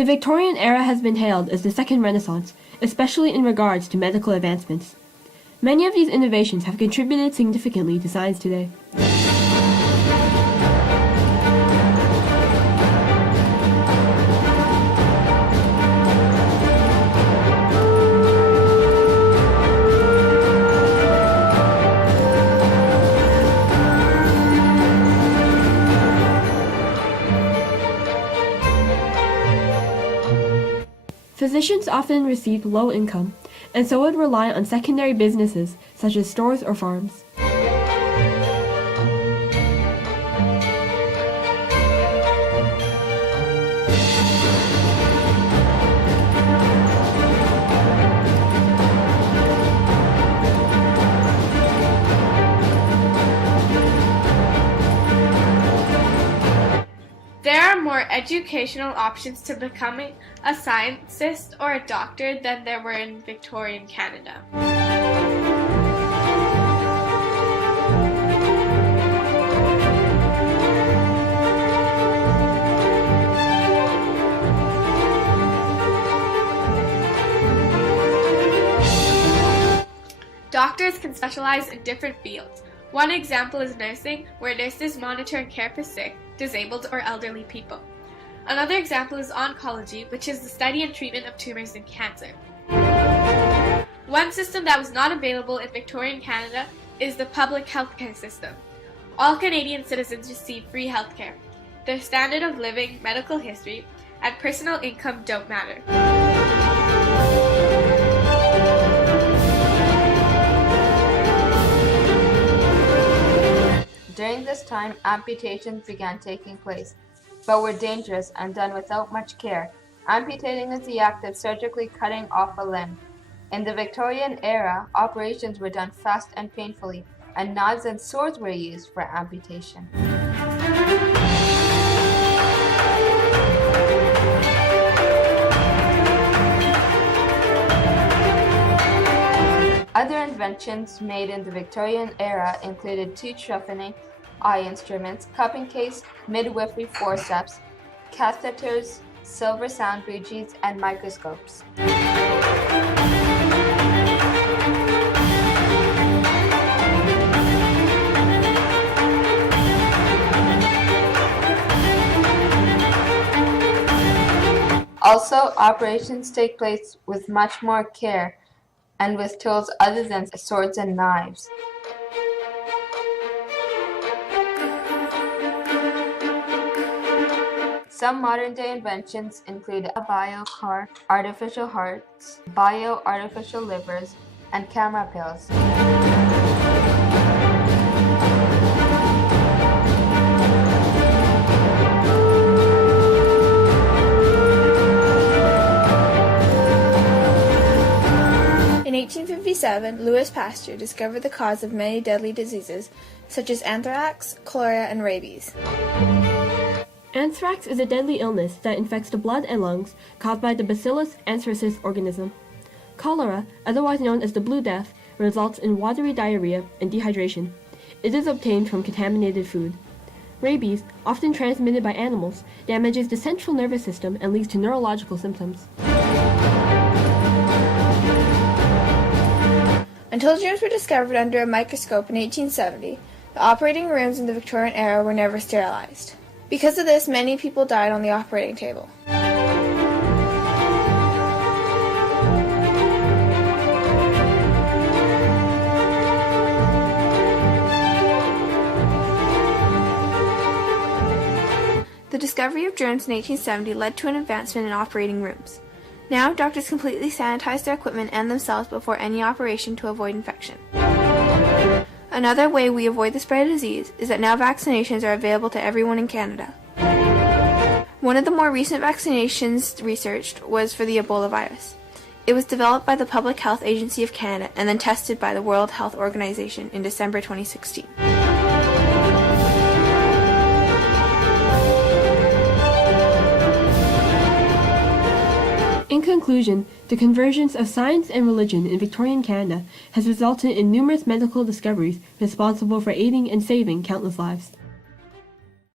The Victorian era has been hailed as the Second Renaissance, especially in regards to medical advancements. Many of these innovations have contributed significantly to science today. Physicians often received low income, and so would rely on secondary businesses such as stores or farms. There are more educational options to becoming a scientist or a doctor than there were in Victorian Canada. Doctors can specialize in different fields. One example is nursing, where nurses monitor and care for sick, disabled, or elderly people. Another example is oncology, which is the study and treatment of tumors and cancer. One system that was not available in Victorian Canada is the public healthcare system. All Canadian citizens receive free healthcare. Their standard of living, medical history, and personal income don't matter. During this time, amputations began taking place, but were dangerous and done without much care. Amputating is the act of surgically cutting off a limb. In the Victorian era, operations were done fast and painfully, and knives and swords were used for amputation. Other inventions made in the Victorian era included tooth roughening, eye instruments, cupping case, midwifery forceps, catheters, silver sound bougies, and microscopes. Also, operations take place with much more care and with tools other than swords and knives. Some modern-day inventions include a bio-car, artificial hearts, bio-artificial livers, and camera pills. In 1857, Louis Pasteur discovered the cause of many deadly diseases, such as anthrax, cholera, and rabies. Anthrax is a deadly illness that infects the blood and lungs caused by the Bacillus anthracis organism. Cholera, otherwise known as the Blue Death, results in watery diarrhea and dehydration. It is obtained from contaminated food. Rabies, often transmitted by animals, damages the central nervous system and leads to neurological symptoms. Until germs were discovered under a microscope in 1870, the operating rooms in the Victorian era were never sterilized. Because of this, many people died on the operating table. The discovery of germs in 1870 led to an advancement in operating rooms. Now, doctors completely sanitize their equipment and themselves before any operation to avoid infection. Another way we avoid the spread of disease is that now vaccinations are available to everyone in Canada. One of the more recent vaccinations researched was for the Ebola virus. It was developed by the Public Health Agency of Canada and then tested by the World Health Organization in December 2016. In conclusion, the convergence of science and religion in Victorian Canada has resulted in numerous medical discoveries responsible for aiding and saving countless lives.